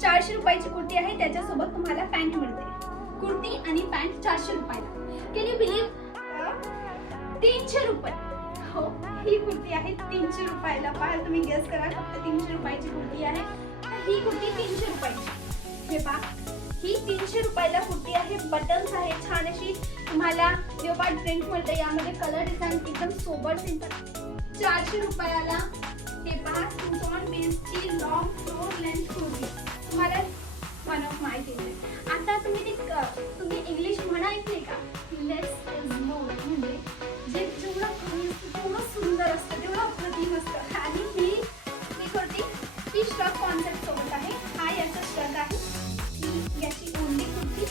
400 रुपयाची कुर्ती आहे, त्याच्यासोबत तुम्हाला पॅन्ट मिळते. कुर्ती आणि पॅन्ट 400 रुपयाला. Can you believe? 300 रुपये. हो, ही कुर्ती आहे 300 रुपयाला. पहा तुम्ही गेस करा, फक्त 300 रुपयाची कुर्ती आहे. तर ही कुर्ती 300 रुपयाची. हे पहा, ही 300 रुपयाला कुर्ती आहे. बटन्स आहे, छान अशी तुम्हाला लेओपार्ड प्रिंट मिळते. यामध्ये कलर डिझाईन एकदम सोबर सिंपल. 400 रुपयाला हे पहा, टू टोन बेसची लॉंग फ्लोर लेंथ कुर्ती. तुम्हाला वन ऑफ माय फेवरेट. आता तुम्ही इंग्लिश म्हणा ऐकले का? लेस इज मोर. म्हणजे जे जेवढं कमी असतं तेवढं सुंदर असतं, तेवढं अप्रतिम असतं. आणि ही कुर्ती ही श्रग कॉन्सेप्ट सोबत आहे. हा याचा श्रग आहे, ही याची ओनली कुर्ती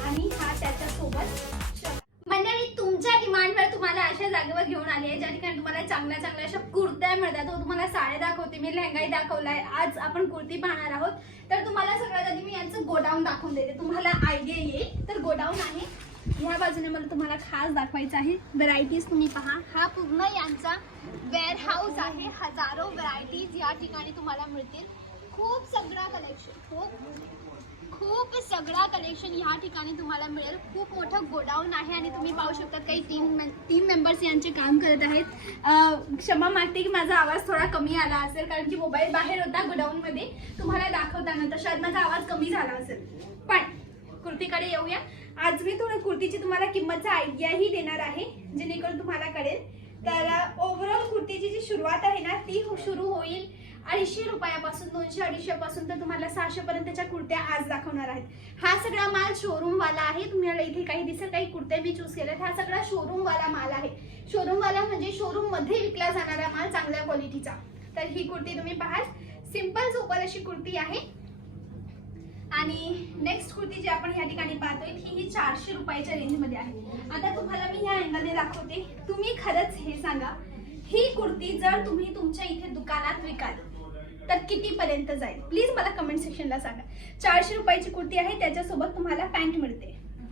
आणि हा त्याच्यासोबत श्रग. मंडळी, तुमच्या डिमांडवर तुम्हाला अशा जागेवर घेऊन आली आहे ज्या ठिकाणी तुम्हाला चांगल्या चांगल्या अशा कुर्त्या मिळतात. तो तुम्हाला साड्या दाखवते मी, लेहंगाई दाखवलाय, आज आपण कुर्ती पाहणार आहोत. तर तुम्हाला सगळ्यात आधी मी यांचं गोडाऊन दाखवून देते, तुम्हाला आयडिया येईल. तर गोडाऊन आहे ह्या बाजूने, मला तुम्हाला खास दाखवायचं आहे. व्हरायटीज तुम्ही पहा, हा पूर्ण यांचा वेअर हाऊस आहे. हजारो व्हरायटीज या ठिकाणी तुम्हाला मिळतील. खूप सगळा कलेक्शन या ठिकाणी तुम्हाला मिळेल. खूप मोठं गोडाऊन आहे आणि तुम्ही पाहू शकता काही तीन मेंबर्स यांचे काम करत आहेत. क्षमा मागते की माझा आवाज थोडा कमी आला असेल, कारण की मोबाईल बाहेर होता गोडाऊन मध्ये तुम्हाला दाखवताना, तर शायद माझा आवाज कमी झाला असेल. पण कुर्तीकडे येऊया. आज मी थोडं कुर्तीची तुम्हाला किंमतचा आयडियाही देणार आहे, जेणेकरून तुम्हाला कळेल. तर ओव्हरऑल कुर्तीची जी सुरुवात आहे ना, ती सुरू होईल 250 रुपयापासून. 200-250 पासून तर तुम्हाला 600 पर्यंतच्या कुर्त्या आज दाखवणार आहेत. हा सगळा माल शोरूम वाला आहे. तुम्हाला इथे काही दिसेल, काही कुर्त्या मी चूज केल्यात. हा सगळा शोरूम वाला माल आहे. शोरूम वाला म्हणजे शोरूम मध्ये विकला जाणारा माल, चांगल्या क्वालिटीचा. तर ही कुर्ती तुम्ही पहा, सिंपल सोपर अशी कुर्ती आहे. आणि नेक्स्ट कुर्ती जी आपण या ठिकाणी पाहतोय ही 400 रुपयाच्या रेंज मध्ये आहे. आता तुम्हाला मी ह्या अँगलने दाखवते. तुम्ही खरंच हे सांगा, ही कुर्ती जर तुम्ही तुमच्या इथे दुकानात विकाल तर किती पर्यंत जाईल? प्लीज मला कमेंट सेक्शनला सांगा. 400 रुपयाची कुर्ती आहे, त्याच्यासोबत तुम्हाला पॅन्ट मिळते.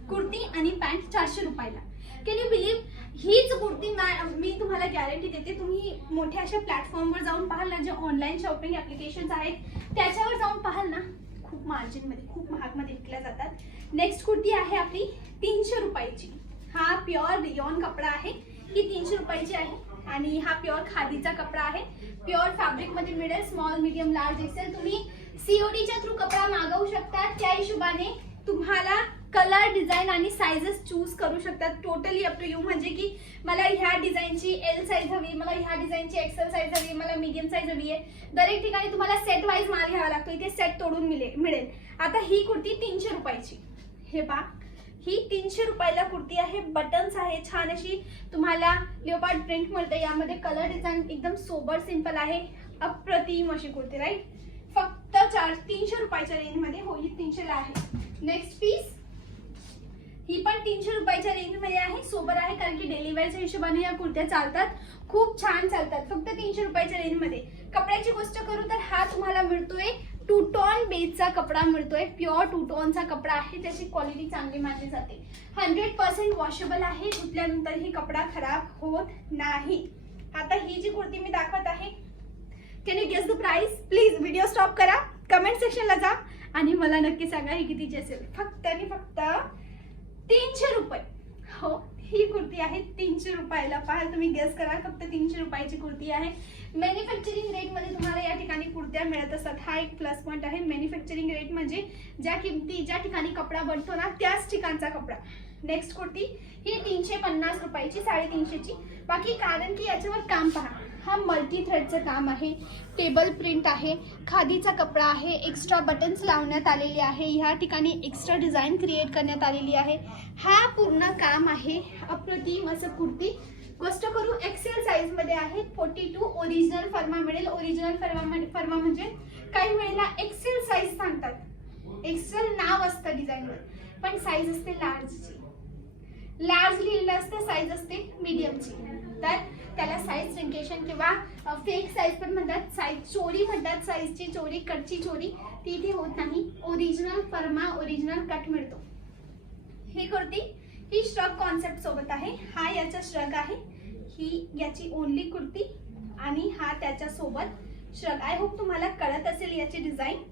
कुर्ती आणि पॅन्ट 400 रुपयाला. Can you believe? हीच कुर्ती मी तुम्हाला गॅरंटी देते, तुम्ही मोठ्या अशा प्लॅटफॉर्मवर जाऊन पाहाल ना, जे ऑनलाईन शॉपिंग ऍप्लिकेशन्स आहेत त्याच्यावर जाऊन पाहाल ना, खूप मार्जिनमध्ये, खूप महागमध्ये विकल्या जातात. नेक्स्ट कुर्ती आहे आपली 300 रुपयाची. हा प्युअर रियॉन कपडा आहे. ही 300 रुपयाची आहे आणि हा प्युअर खादीचा कपडा आहे. प्युअर फॅब्रिक मध्ये मिळेल. स्मॉल, मीडियम, लार्ज एक्सेल तुम्ही सीओडीच्या थ्रू कपडा मागवू शकता. त्या हिशोबाने तुम्हाला कलर, डिझाईन आणि साइजेस चूज करू शकतात. Totally up to you. म्हणजे की मला ह्या डिझाईनची एल साईज हवी, मला ह्या डिझाईनची एक्सेल साईज हवी, मला मीडियम साईज हवी आहे. दरेक ठिकाणी तुम्हाला सेट वाईज माल घ्यावा लागतो. इथे सेट तोडून मिळेल. आता ही कुर्ती 300 रुपयाची. हे पहा, ही 300 रुपयाला कुर्ती आहे. बटन्स आहे, छान अशी तुम्हाला लेओपार्ड प्रिंट मिळते. यामध्ये कलर डिझाईन एकदम सोबर सिंपल आहे. अप्रतिम अशी कुर्ती, राईट. फक्त 300 रुपयाच्या रेंज मध्ये. हो, ही 300 ला आहे. नेक्स्ट पीस ही पण 300 रुपयाच्या रेंज मध्ये आहे. सोबर आहे, कारण की डेली वेअरच्या हिशोबाने या कुर्त्या चालतात, खूप छान चालतात. फक्त 300 रुपयाच्या रेंज मध्ये. कपड्याची गोष्ट करू तर हा तुम्हाला मिळतोय टू टोन बेसचा कपडा मिळतोय. प्युअर टू टोनचा कपडा आहे. त्याची क्वालिटी चांगली मानली जाते. 100% वॉशेबल आहे. धुतल्यानंतर ही कपडा खराब होत नाही. आता ही जी कुर्ती मी दाखवत आहे, can you guess the price? Please video stop करा, कमेंट सेक्शनला जा आणि मला नक्की सांगा ही कितीची असेल. फक्त आणि फक्त 300 रुपये. हो, ही कुर्ती आहे 300 रुपयाला. पहा तुम्ही गेस करा, फक्त 300 रुपयाची कुर्ती आहे. मॅन्युफॅक्चरिंग रेट मध्ये तुम्हाला या ठिकाणी कुर्त्या मिळत असतात. हा एक प्लस पॉईंट आहे. मॅन्युफॅक्चरिंग रेट म्हणजे ज्या किमती, ज्या ठिकाणी कपडा बनतो ना, त्याच ठिकाणचा कपडा. नेक्स्ट कुर्ती ही 350 रुपयाची, 350ची. बाकी कारण की याच्यावर काम पहा, हा मल्टी थ्रेडचं काम आहे. टेबल प्रिंट आहे. खादीचा कपडा आहे. एक्स्ट्रा बटन्स लावण्यात आलेले आहे. ह्या ठिकाणी एक्स्ट्रा डिझाईन क्रिएट करण्यात आलेली आहे. हा पूर्ण काम आहे. अप्रतिम असं कुर्ती. गोष्ट करू एक्सेल साईज मध्ये आहे. 42 ओरिजिनल फर्मा मिळेल. ओरिजिनल फर्मा म्हणजे काही वेळेला एक्सेल साईज सांगतात. एक्सेल नाव असतं डिझाईनवर, पण साईज असते लार्जची. लार्ज लिहिलेलं असतं, साईज असते मीडियमची. तर त्याला साईज श्रिंकेशन किंवा फेक साईज पण म्हणतात. साईज चोरी म्हणतात. साईजची चोरी, कटची चोरी ती इथे होत नाही. ओरिजिनल फर्मा, ओरिजिनल कट मिळतो. ही कुर्ती ही श्रग कॉन्सेप्ट सोबत आहे. हा याचा श्रग आहे. ही याची ओनली कुर्ती आणि हा त्याच्या सोबत श्रग. आय होप तुम्हाला कळत असेल याची डिझाईन.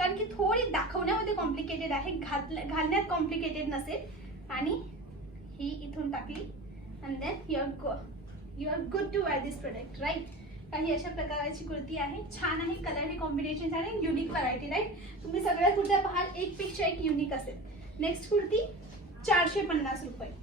कारण की थोडी दाखवण्यामध्ये कॉम्प्लिकेटेड आहे, घालण्यात कॉम्प्लिकेटेड नसेल. आणि ही इथून टाकली and then you are good to wear this product, right. काही अशा प्रकारची कुर्ती आहे, छान आहे, कलर हे कॉम्बिनेशन छान आहे, युनिक व्हरायटी, राईट. तुम्ही सगळ्या कुर्त्या पाहाल एक पेक्षा एक युनिक असेल. नेक्स्ट कुर्ती 450 रुपये.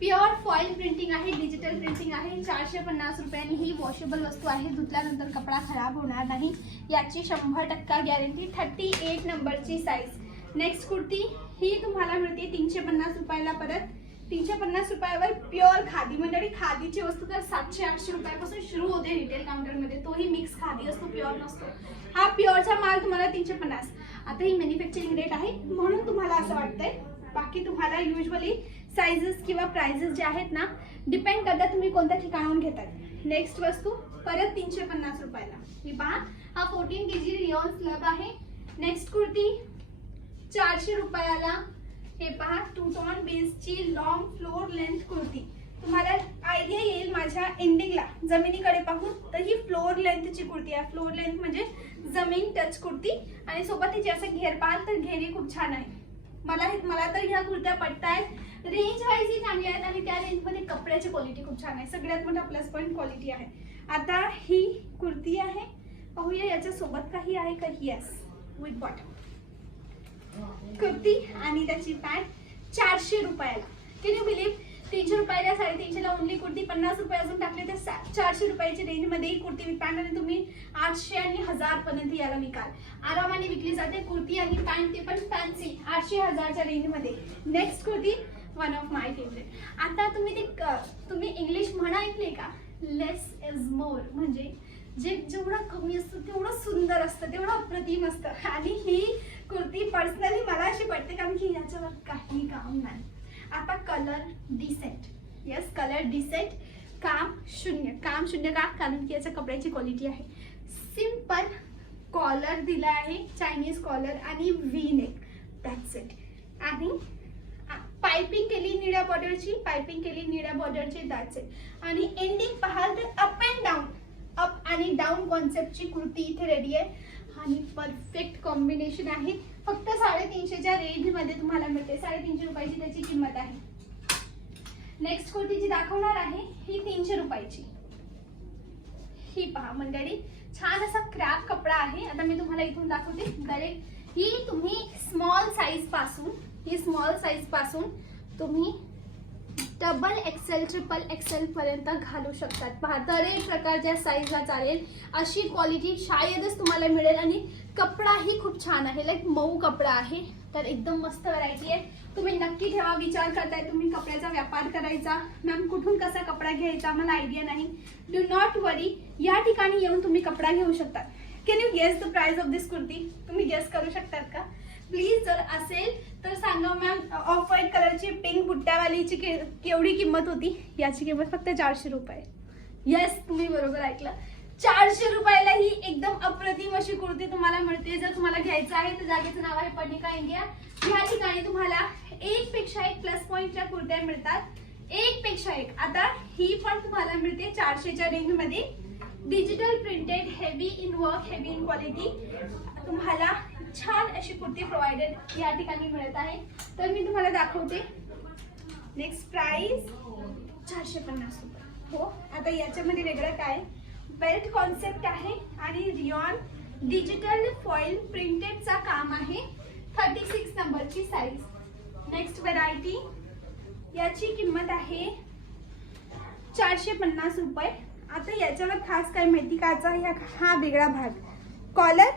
प्युअर फॉईल प्रिंटिंग आहे, डिजिटल प्रिंटिंग आहे. 450 रुपयांनी ही वॉशेबल वस्तू आहे, धुतल्यानंतर कपडा खराब होणार नाही, याची 100% गॅरंटी. 38 नंबरची साईज. नेक्स्ट कुर्ती ही तुम्हाला मिळते 350 रुपयाला. परत 350 रुपयावर प्युअर खादी. मंडळी खादीची वस्तू तर 700-800 रुपयापासून सुरू होते रिटेल काउंटरमध्ये, तोही मिक्स खादी असतो, प्युअर नसतो. हा प्युअरचा माल तुम्हाला 350. आता ही मॅन्युफॅक्चरिंग रेट आहे म्हणून तुम्हाला असं वाटतंय, बाकी तुम्हाला युजली साइजेस किंवा प्राइजेस जे आहेत ना डिपेंड करतात तुम्ही कोणत्या ठिकाणाहून घेतात. नेक्स्ट वस्तू परत 350 रुपयाला. ही पहा, हा 14 kg रियॉन स्लब आहे. नेक्स्ट कुर्ती 400 रुपयाला. हे पहा, 2 टोन बेसची लॉंग फ्लोर लेंथ कुर्ती. तुम्हाला आयडिया येईल माझ्या एंडिंगला जमिनीकडे पाहून, तर ही फ्लोर लेंथची कुर्ती आहे. फ्लोर लेंथ म्हणजे जमीन टच कुर्ती आणि सोबत तिचे असं घेर पाहाल तर घेरी खूप छान आहे. मला तर ह्या कुर्त्या पटतायत. रेंज वाईज ही चांगली आहेत आणि त्या रेंजमध्ये कपड्याची क्वालिटी खूप छान आहे. सगळ्यात मोठा प्लस पॉईंट क्वालिटी आहे. आता ही कुर्ती आहे, पाहूया याच्या सोबत काही आहे का. येस, विथ बॉटम कुर्ती आणि त्याची पॅन्ट 400 रुपयाला. Can you believe? 300 रुपयाला 350ला ओनली कुर्ती, 50 रुपये अजून टाकले तर 400 रुपयाची रेंजमध्ये ही कुर्ती विथ पॅन्ट आणि तुम्ही 800 आणि 1000 पर्यंत याला विकाल. आरामाने विकली जाते कुर्ती आणि पॅन्ट, ते पण फॅन्सी 800-1000च्या रेंजमध्ये. Next kurti one of my favourite. आता तुम्ही इंग्लिश म्हणा ऐकले का, लेस इज मोर. म्हणजे जेवढं कमी असतं तेवढं सुंदर असतं, तेवढं अप्रतिम असतं. आणि ही कुर्ती पर्सनली मला अशी पडते कारण की याच्यावर काही काम नाही. आता colour decent. Yes, colour decent. काम शून्य. काम शून्य का? कारण की याच्या कपड्याची क्वालिटी आहे. सिंपल कॉलर दिला आहे, चायनीज कॉलर आणि व्ही नेक, दॅट्स इट. आणि पाइपिंग केली निळ्या बॉर्डरची, दॅट्स इट. आणि एंडिंग पाहाल तर अप अँड डाऊन, अप आणि डाऊन कॉन्सेप्टची कुर्ती इथे रेडी आहे आणि परफेक्ट कॉम्बिनेशन आहे. फक्त 350च्या रेंजमध्ये तुम्हाला मिळते. 350 रुपयाची त्याची किंमत आहे. नेक्स्ट कुर्ती जी दाखवणार आहे ही 300 रुपयाची. ही पहा मंडळी, छान असा क्रॅप कपडा आहे. आता मी तुम्हाला इथून दाखवते डायरेक्ट. ही तुम्ही स्मॉल साईज पासून तुम्ही डबल एक्सेल, ट्रिपल एक्सेल पर्यंत घालू शकतात. पहा, तऱ्हे प्रकारच्या साईजला चालेल अशी क्वालिटी शायदच तुम्हाला मिळेल. आणि कपडाही खूप छान आहे, लाईक मऊ कपडा आहे, तर एकदम मस्त व्हरायटी आहे. तुम्ही नक्की ठेवा. विचार करताय तुम्ही कपड्याचा व्यापार करायचा, मॅम कुठून कसा कपडा घ्यायचा मला आयडिया नाही, डू नॉट वरी. या ठिकाणी येऊन तुम्ही कपडा घेऊ शकता. Can you guess the price of this kurti? तुम्ही गेस करू शकतात का? प्लीज जर असेल तर सांगा मॅम. ऑफ व्हाईट कलरची पिंक बुट्ट्यावालीची केवढी किंमत होती? याची किंमत फक्त 400 रुपये. येस, तुम्ही बरोबर ऐकलं. 400 रुपयाला ही एकदम अप्रतिम अशी कुर्ती तुम्हाला मिळते. जर तुम्हाला घ्यायचं आहे तर जागेचं नाव आहे पर्णिका इंडिया. या ठिकाणी तुम्हाला एक पेक्षा एक प्लस पॉईंटच्या कुर्त्या मिळतात, एक पेक्षा एक. आता ही पण तुम्हाला मिळते 400च्या रेंजमध्ये. Digital printed, heavy in work, heavy in quality. तुम्हाला छान अशी कुर्ती प्रोव्हाइडेड या ठिकाणी मिळत आहे. तर मी तुम्हाला दाखवते. नेक्स्ट प्राइस 450 रुपये. हो, आता याच्यामध्ये वेगळं काय, बेल्ट कॉन्सेप्ट आहे आणि रियॉन डिजिटल फॉईल प्रिंटेडचा काम आहे. 36 नंबरची साईज. नेक्स्ट व्हरायटी, याची किंमत आहे 450 रुपये. आता याच्यावर खास काय माहिती का, हा वेगळा भाग, कॉलर,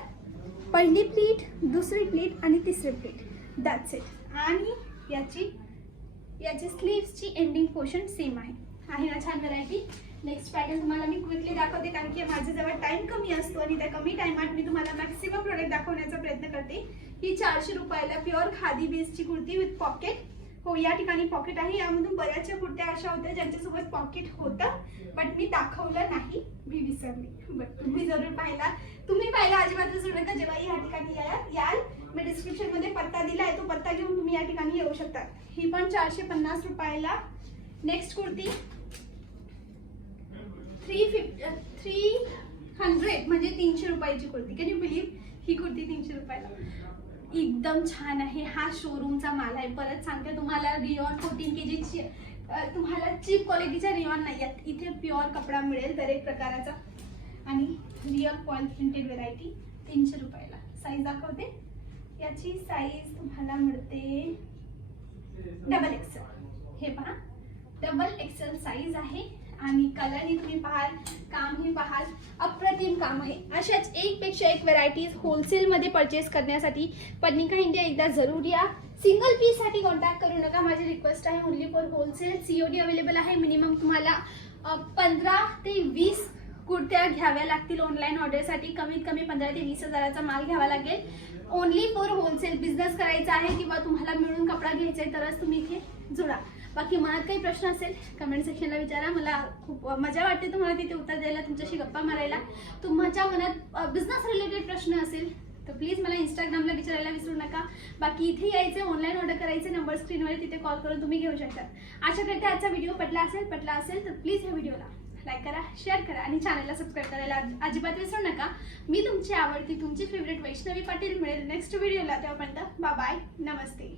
पहिली प्लीट, दुसरी प्लीट आणि तिसरी प्लीट, दॅट्स इट. आणि याची स्लीव्सची एंडिंग पोर्शन सेम आहे. ना छान व्हरायटी. नेक्स्ट पॅटर्न तुम्हाला मी क्विकली दाखवते कारण की माझ्याजवळ टाइम कमी असतो आणि त्या कमी टाइमात मी तुम्हाला मॅक्सिमम प्रोडक्ट दाखवण्याचा प्रयत्न करते. ही 400 रुपयाला प्युअर खादी बेसची कुर्ती विथ पॉकेट. हो, या ठिकाणी पॉकेट आहे. यामधून बऱ्याचशा कुर्त्या अशा होत्या ज्यांच्यासोबत पॉकेट होतं, बट मी दाखवलं नाही, मी विसरली. बट तुम्ही जरूर पाहिला. तुम्ही पाहिला अजिबात विसरू नका. जेव्हा या ठिकाणी याल, मी डिस्क्रिप्शन मध्ये पत्ता दिला आहे, तो पत्ता घेऊन तुम्ही या ठिकाणी येऊ शकता. ही पण 450 रुपयाला. नेक्स्ट कुर्ती 300 म्हणजे 300 रुपयाची कुर्ती. Can you believe? ही कुर्ती 300 रुपयाला एकदम छान आहे. हा शोरूमचा माल आहे. परत सांगते तुम्हाला रियॉन 14 kg तुम्हाला चीप क्वालिटीचा रियॉन नाही आहेत. इथे प्युअर कपडा मिळेल दरेक प्रकाराचा आणि रिअल फॉइल प्रिंटेड व्हेरायटी 300 रुपयाला. साईज दाखवते. याची साईज तुम्हाला मिळते डबल एक्सेल. हे पहा डबल एक्सेल साईज आहे आणि कलरही तुम्ही पाहाल, कामही पाहाल, अप्रतिम काम आहे. अशाच एक पेक्षा एक व्हरायटीज होलसेलमध्ये परचेस करण्यासाठी पन्निका इंडिया एकदा जरूर या. सिंगल पीस साठी कॉन्टॅक्ट करू नका. माझी रिक्वेस्ट आहे only for wholesale. COD available आहे. मिनिमम तुम्हाला 15 ते 20 कुर्त्या घ्याव्या लागतील ऑनलाईन ऑर्डरसाठी. कमीत कमी 15 ते 20 हजाराचा माल घ्यावा लागेल. Only for wholesale. बिझनेस करायचा आहे किंवा तुम्हाला मिळून कपडा घ्यायचा आहे तरच तुम्ही इथे जोडा. बाकी मनात काही प्रश्न असेल कमेंट सेक्शनला विचारा. मला खूप मजा वाटते तुम्हाला तिथे उत्तर द्यायला, तुमच्याशी गप्पा मारायला. तुमच्या मनात बिझनेस रिलेटेड प्रश्न असेल तर प्लीज मला इंस्टाग्रामला विचारायला विसरू नका. बाकी इथे यायचे, ऑनलाईन ऑर्डर करायचे, नंबर स्क्रीनवर तिथे कॉल करून तुम्ही घेऊ शकता. आशा करते आजचा व्हिडिओ पटला असेल तर प्लीज ह्या व्हिडिओला लाईक करा, शेअर करा आणि चॅनलला सबस्क्राईब करायला अजिबात विसरू नका. मी तुमची आवडती, तुमची फेवरेट वैष्णवी पाटील मिळेल नेक्स्ट व्हिडिओला. तेव्हापर्यंत बाय बाय, नमस्ते.